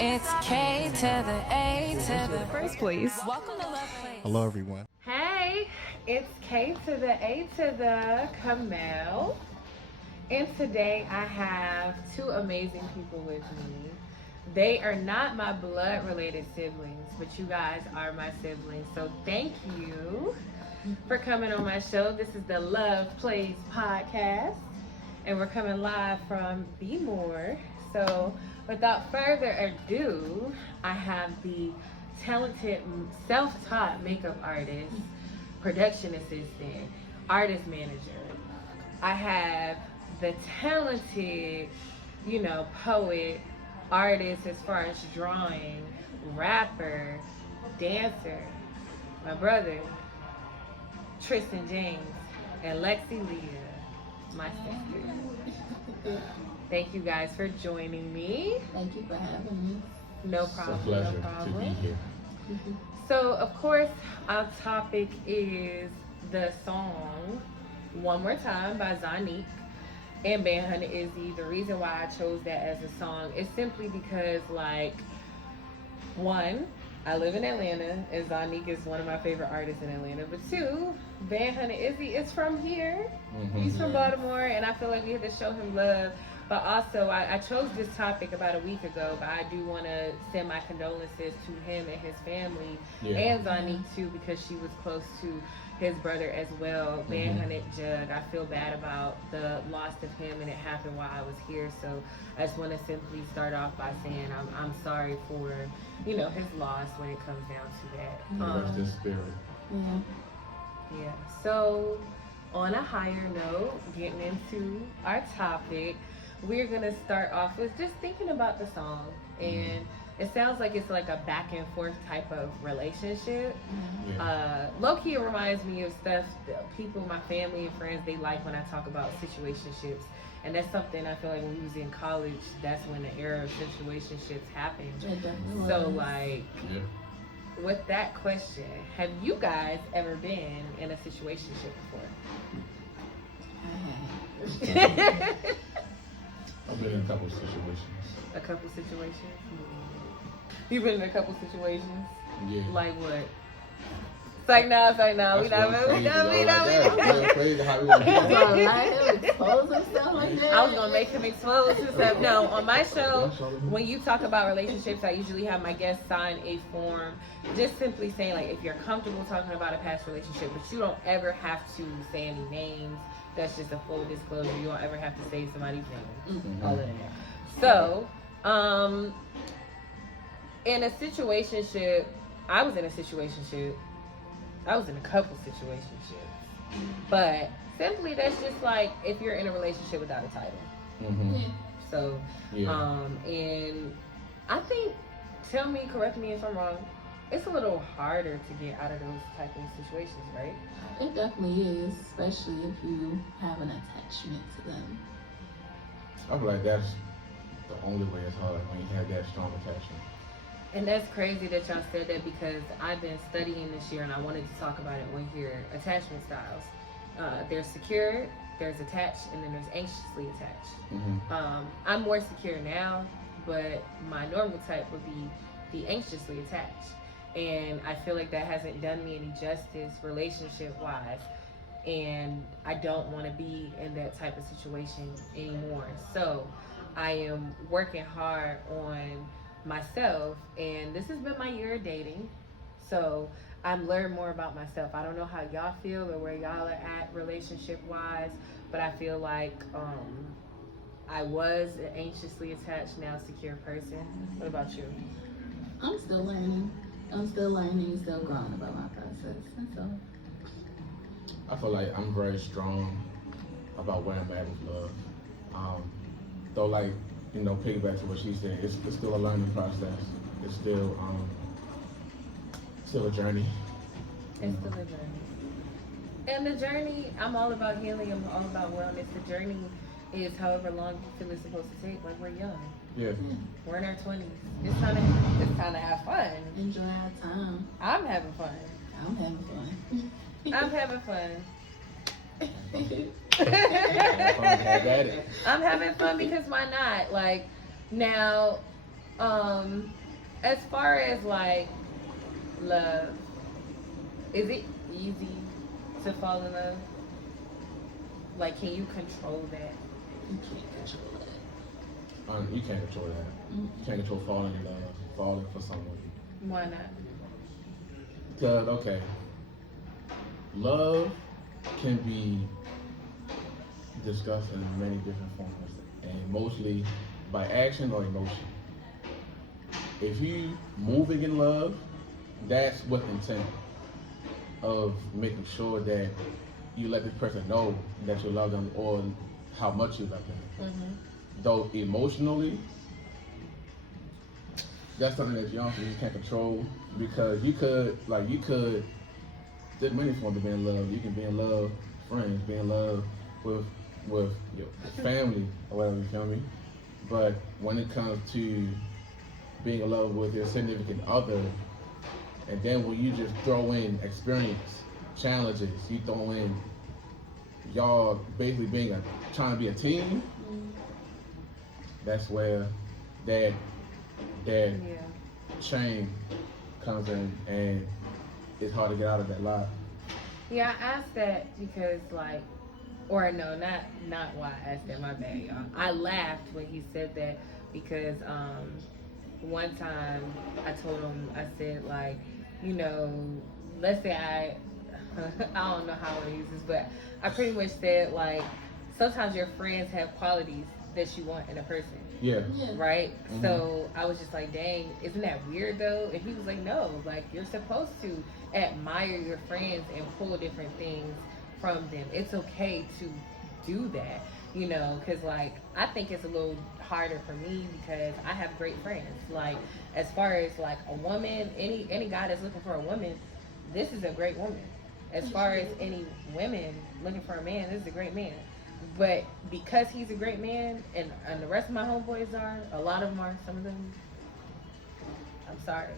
It's K to the A to the First, please. Welcome to Love Playz. Hello, everyone. Hey, it's K to the A to the Kamel. And today I have two amazing people with me. They are not my blood related siblings, but you guys are my siblings. So thank you for coming on my show. This is the Love Playz podcast. And we're coming live from Be More. So without further ado, I have the talented, self-taught makeup artist, production assistant, artist manager. I have the talented, poet, artist as far as drawing, rapper, dancer, my brother, Tristan James, and Lexie Leea, my sister. Thank you guys for joining me. Thank you for having me. No problem. It's a pleasure no problem. to be here. So, of course, our topic is the song One More Time by Zonnique and Bandhunta Izzy. The reason why I chose that as a song is simply because, one, I live in Atlanta, and Zonnique is one of my favorite artists in Atlanta. But two, Bandhunta Izzy is from here. Mm-hmm. He's from Baltimore, and I feel like we have to show him love. But also, I chose this topic about a week ago, but I do want to send my condolences to him and his family, and Zonnique too, because she was close to his brother as well, Bandhunta Jugg. I feel bad about the loss of him, and it happened while I was here. So I just want to simply start off by saying I'm sorry for, his loss when it comes down to that. Rest his spirit. Yeah. So on a higher note, getting into our topic, we're gonna start off with just thinking about the song, and it sounds like it's like a back and forth type of relationship. Low-key, it reminds me of stuff that people, my family and friends, they like when I talk about situationships, and that's something I feel like when we was in college, that's when the era of situationships happened. So with that question, have you guys ever been in a situationship before? I've been in a couple of situations. A couple situations? You've been in a couple situations? Yeah. Like what? It's like no. We not. Crazy how we want to Expose himself like that. I was gonna make him expose himself. No, on my show, when you talk about relationships, I usually have my guests sign a form, just simply saying like if you're comfortable talking about a past relationship, but you don't ever have to say any names. That's just a full disclosure. You don't ever have to say somebody's name. All of that. So, in a situationship, I was in a situationship. I was in a couple situationships. But simply, that's just like if you're in a relationship without a title. So, and I think, correct me if I'm wrong, it's a little harder to get out of those type of situations, right? It definitely is, especially if you have an attachment to them. I feel like that's the only way it's hard, when you have that strong attachment. And that's crazy that y'all said that, because I've been studying this year and I wanted to talk about it on here. Attachment styles. There's secure, there's attached, and then there's anxiously attached. I'm more secure now, but my normal type would be the anxiously attached. And I feel like that hasn't done me any justice relationship-wise. And I don't want to be in that type of situation anymore. So I am working hard on myself, and this has been my year of dating. So I'm learning more about myself. I don't know how y'all feel or where y'all are at relationship-wise, but I feel like I was an anxiously attached, now secure person. What about you? I'm still learning, still growing about my process. That's all. I feel like I'm very strong about where I'm at with love. Though, like, piggyback to what she said, it's still a learning process. It's still a journey. It's still a journey. And the journey, I'm all about healing. I'm all about wellness. The journey is however long you feel it's supposed to take. Like, we're young. Yeah. We're in our 20s. It's time to have fun. Enjoy our time. I'm having fun. I'm having fun. I'm having fun. Have at it. I'm having fun because why not? Like, now, As far as like love, is it easy to fall in love? Like, can you control that? You can't control that. You can't control that. You can't control falling in love, falling for someone. Why not? Because, okay, love can be discussed in many different forms, and mostly by action or emotion. If you moving in love, that's what the intent of making sure that you let this person know that you love them or how much you love them. Mm-hmm. Though emotionally, that's something that you honestly just can't control because you could, there's many forms of being in love. You can be in love, friends, be in love with your family or whatever, you feel me? But when it comes to being in love with your significant other, and then when you just throw in experience, challenges, you throw in y'all basically trying to be a team, that's where that chain comes in, and it's hard to get out of that lie. Yeah, I asked that because or no, not why I asked that, my bad, y'all. I laughed when he said that because one time I told him, I said let's say I don't know how to use this, but I pretty much said sometimes your friends have qualities that you want in a person. Yeah. Right? Mm-hmm. So I was just like, dang, isn't that weird though? And he was like, no, you're supposed to admire your friends and pull different things from them. It's okay to do that, because I think it's a little harder for me because I have great friends. As far as a woman, any guy that's looking for a woman, this is a great woman. As far as any women looking for a man, this is a great man. But because he's a great man, and the rest of my homeboys are, a lot of them are, some of them, I'm sorry.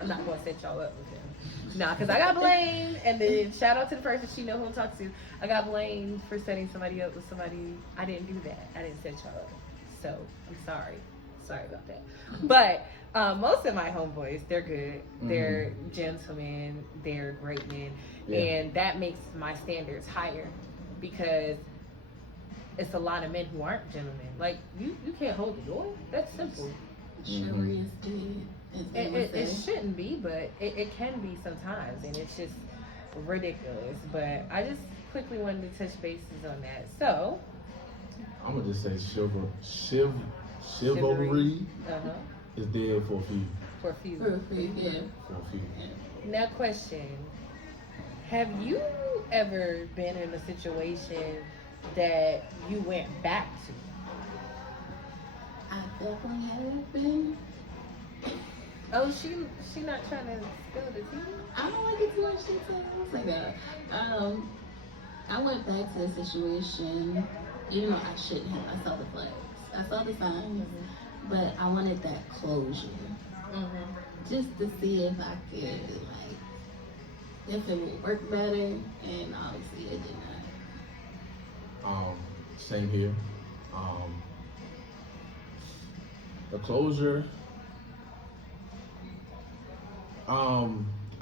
I'm not going to set y'all up with them. Nah, because I got blamed, and then shout out to the person, she know who I'm talking to. I got blamed for setting somebody up with somebody. I didn't do that. I didn't set y'all up. So, I'm sorry. Sorry about that. But most of my homeboys, they're good. They're gentlemen. They're great men. Yeah. And that makes my standards higher because it's a lot of men who aren't gentlemen. You can't hold the door. That's simple. Chivalry is dead. It shouldn't be, but it can be sometimes, and it's just ridiculous. But I just quickly wanted to touch bases on that. So I'm gonna just say chivalry is dead for a few. For a few. For a few, yeah. For a few. Now, question: have you ever been in a situation that you went back to? I definitely have been. Oh, she not trying to spill the tea? I don't want to get too much details like that. I went back to the situation, even though I shouldn't have. I saw the flags. I saw the signs, but I wanted that closure. Just to see if I could, if it would work better, and obviously it did not. Same here. The closure.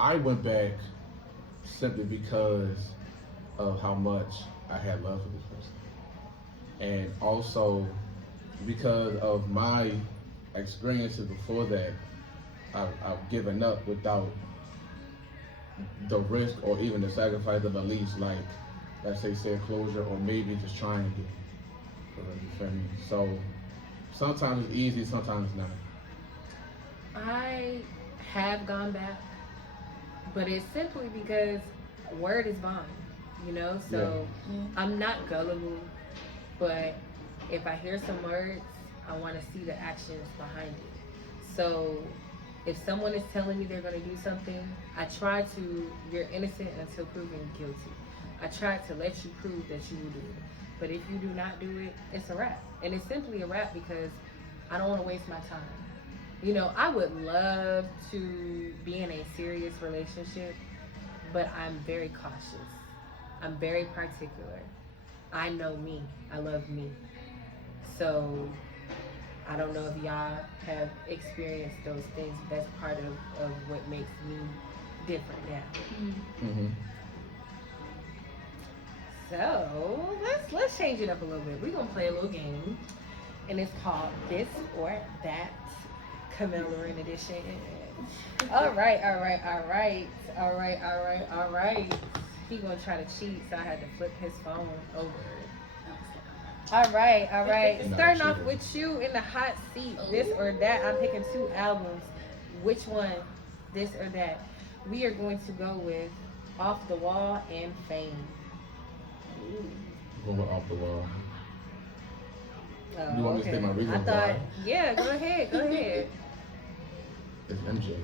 I went back simply because of how much I had love for this person, and also because of my experiences before that. I've given up without the risk or even the sacrifice of at least let's say closure, or maybe just trying to get it. You feel me? So sometimes it's easy, sometimes it's not. I have gone back, but it's simply because word is bond, so I'm not gullible, but if I hear some words, I want to see the actions behind it. So if someone is telling me they're going to do something, I try to, you're innocent until proven guilty. I try to let you prove that you will do it. But if you do not do it, it's a wrap. And it's simply a wrap because I don't want to waste my time. I would love to be in a serious relationship, but I'm very cautious. I'm very particular. I know me. I love me. So I don't know if y'all have experienced those things. That's part of what makes me different now. Mm-hmm. So let's change it up a little bit. We're gonna play a little game, and it's called This or That, Camilla edition. All right. He gonna try to cheat, so I had to flip his phone over. All right. Starting off with you in the hot seat. This or that. I'm picking 2 albums. Which one? This or that. We are going to go with Off the Wall and Fame. Going off the wall. Oh, You want me to say my reason why? Yeah, go ahead. It's MJ.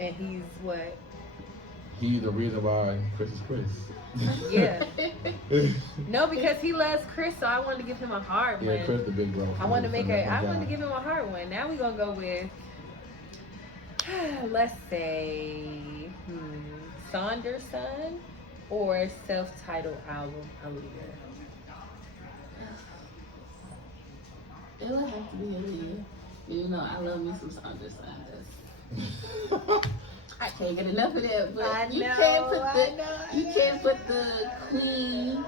And he's what? He's the reason why Chris is Chris. Yeah. No, because he loves Chris, so I wanted to give him a hard one. Yeah, Chris the big bro. I wanted to give him a hard one. Now we're gonna go with, let's say, Saunderson or self-titled album, Aaliyah. It would have to be Aaliyah. You know, I love me some Saunderson. I can't get enough of that, but you can't put the Queen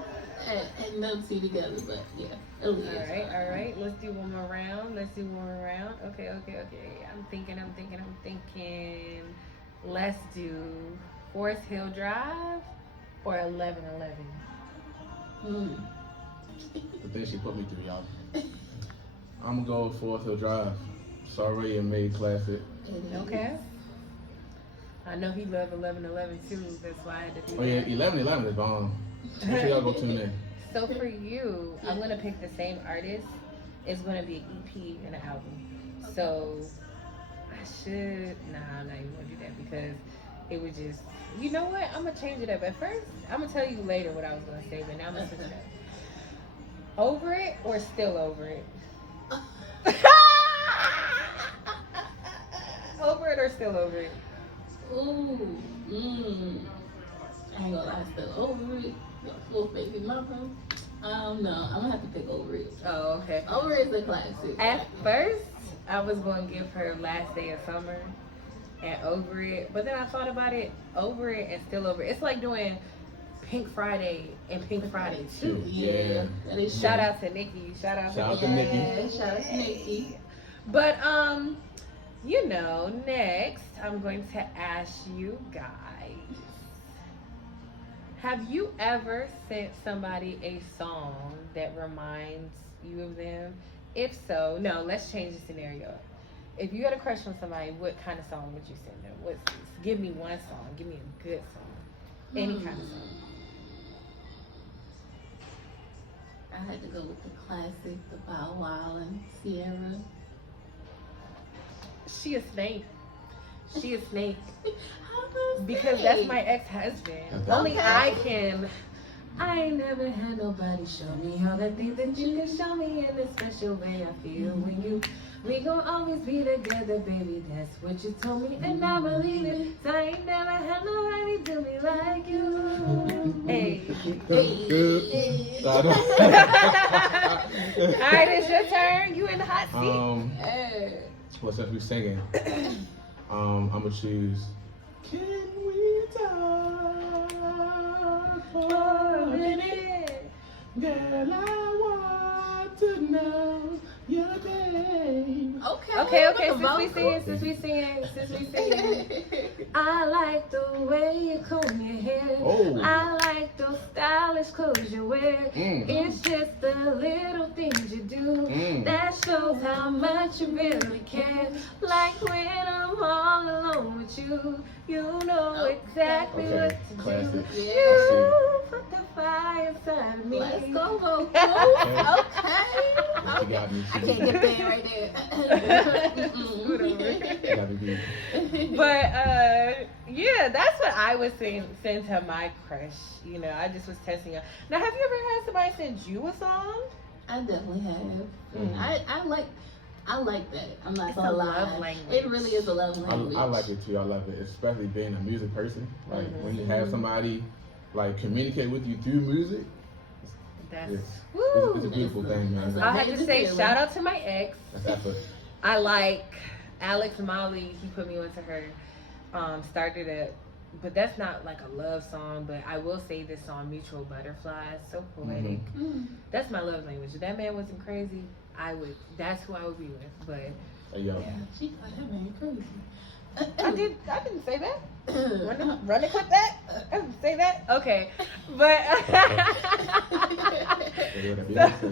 and Nupsy together, but yeah. Aaliyah. All right. Let's do one more round. Okay. I'm thinking. Let's do Forest Hill Drive or 1111. The thing she put me through, y'all. I'm gonna go with Forest Hill Drive. It's already a made classic. Okay. I know he loved 1111 too. That's why I had to do Oh yeah, that. 1111 is bomb. Make sure y'all go tune in. So for you, I'm gonna pick the same artist. It's gonna be an EP and an album. So I should I'm not even gonna do that because it would just, you know what? I'm gonna change it up. At first, I'm gonna tell you later what I was gonna say, but now I'm gonna switch it up. Over It or Still Over It? Over It or Still Over It? Ooh, I ain't gonna lie, Still Over It. Full Baby Mama. No, I'm gonna have to pick Over It. Oh, okay. Over It is a classic. At first, I was going to give her Last Day of Summer and Over It. But then I thought about it, Over It and Still Over It. It's like doing Pink Friday and Pink Friday 2. Yeah. Shout out to Nikki. Shout out to Nikki. Shout out to Nikki. But, next, I'm going to ask you guys. Have you ever sent somebody a song that reminds you of them? If so, no, let's change the scenario. If you had a crush on somebody, what kind of song would you send them? Give me one song. Give me a good song. Any kind of song. I had to go with the classic, the Bow Wow and Sierra. She a snake. How Because that's my ex-husband. Only I can. I ain't never had nobody show me all the things that you can show me in a special way I feel when you. We gon' always be together, baby. That's what you told me, and I believe it. So I ain't never had nobody do me like you. Hey. All right, it's your turn. You in the hot seat. Well, since we singing, I'm gonna choose. Can we talk for a minute? Girl, I want to know your name. Okay. Since we singing. I like the way you comb your hair. Oh. I like those stylish clothes you wear. It's just the little things you do that shows how much you really care. Like when I'm all alone with you, you know exactly what to Classic. do. Yeah. You put the fire inside of me. Let's go, vocal. Okay. She got me. I can't get there right there. But yeah, that's what I was saying. Send to my crush. You know, I just was testing her. Now, have you ever had somebody send you a song? I definitely have. Mhm. I like that. I'm not It's gonna a lie. love language. It really is a love language. I like it too. I love it, especially being a music person. Like when you have somebody like communicate with you through music. That's It's woo. a beautiful thing, man. I have to say, shout out to my ex. That's effort. I like Alex Molly. He put me onto her. Started it, but that's not like a love song. But I will say this song, "Mutual Butterflies," so poetic. That's my love language. If that man wasn't crazy, I would. That's who I would be with. But Hey, yo. Yeah, she thought that man crazy. I didn't say that. Run it with that. I didn't say that. Okay, but Hey, what that be?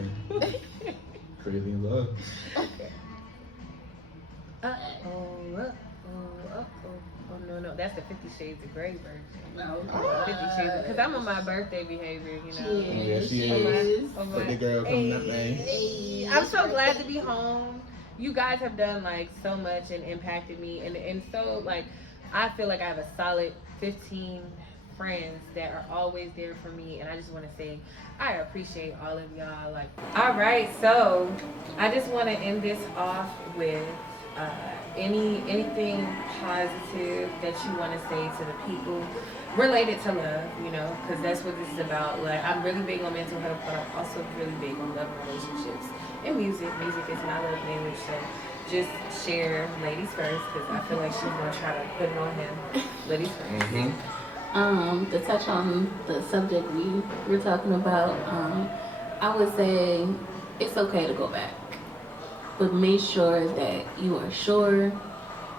Crazy in love. Oh no, that's the 50 Shades of Grey version. No. 50 Shades, because I'm on my birthday behavior, you know. Yeah, she is. Oh But the girl coming up, man. Hey, I'm so glad to be home. You guys have done like so much and impacted me, and so like I feel like I have a solid 15 friends that are always there for me, and I just want to say I appreciate all of y'all. Like, all right, so I just want to end this off with anything positive that you want to say to the people related to love, you know, because that's what this is about. Like, I'm really big on mental health, but I'm also really big on love and relationships and music. Music is my love language, so just share ladies first, because I feel like she's gonna try to put it on him. Ladies first. To touch on the subject we were talking about, I would say it's okay to go back, but make sure that you are sure,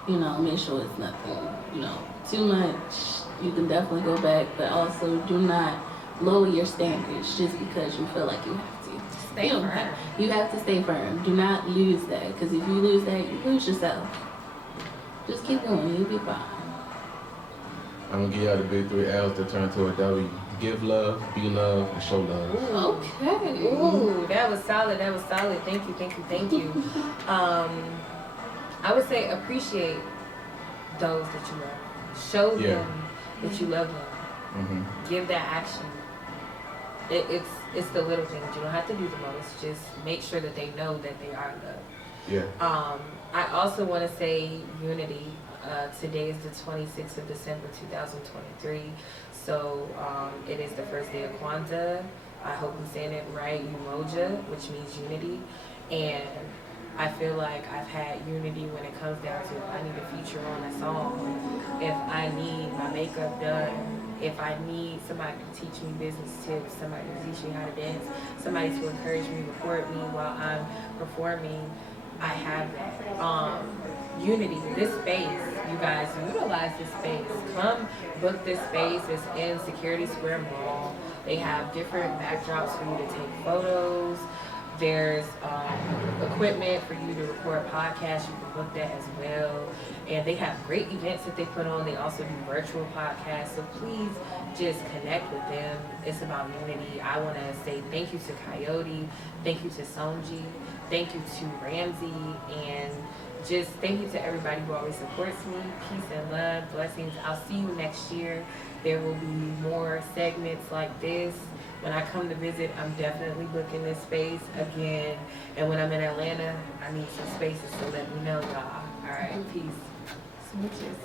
you know, make sure it's nothing, you know, too much. You can definitely go back, but also do not lower your standards just because you feel like you have to. Stay firm. You have to stay firm. Do not lose that, because if you lose that, you lose yourself. Just keep going, you'll be fine. I'm gonna give y'all the big 3 L's to turn to a W. Give love, be love, and show love. Ooh, okay. Ooh, that was solid. That was solid. Thank you. I would say appreciate those that you love. Show them that you love them. Give that action. It's the little things. You don't have to do the most. Just make sure that they know that they are loved. Yeah. I also want to say unity. Today is the 26th of December 2023. So it is the first day of Hunta. I hope I'm saying it right. Umoja, which means unity. And I feel like I've had unity when it comes down to if I need a feature on a song, if I need my makeup done, if I need somebody to teach me business tips, somebody to teach me how to dance, somebody to encourage me, record me while I'm performing, I have that. Unity, this space, you guys utilize this space. Come book this space. It's in Security Square Mall. They have different backdrops for you to take photos. There's equipment for you to record podcasts. You can book that as well. And they have great events that they put on. They also do virtual podcasts. So please just connect with them. It's about unity. I want to say thank you to Coyote. Thank you to Sonji. Thank you to Ramsey. And just thank you to everybody who always supports me. Peace and love. Blessings. I'll see you next year. There will be more segments like this. When I come to visit, I'm definitely booking this space again. And when I'm in Atlanta, I need some spaces, so let me know, y'all. All right, peace. Smooches.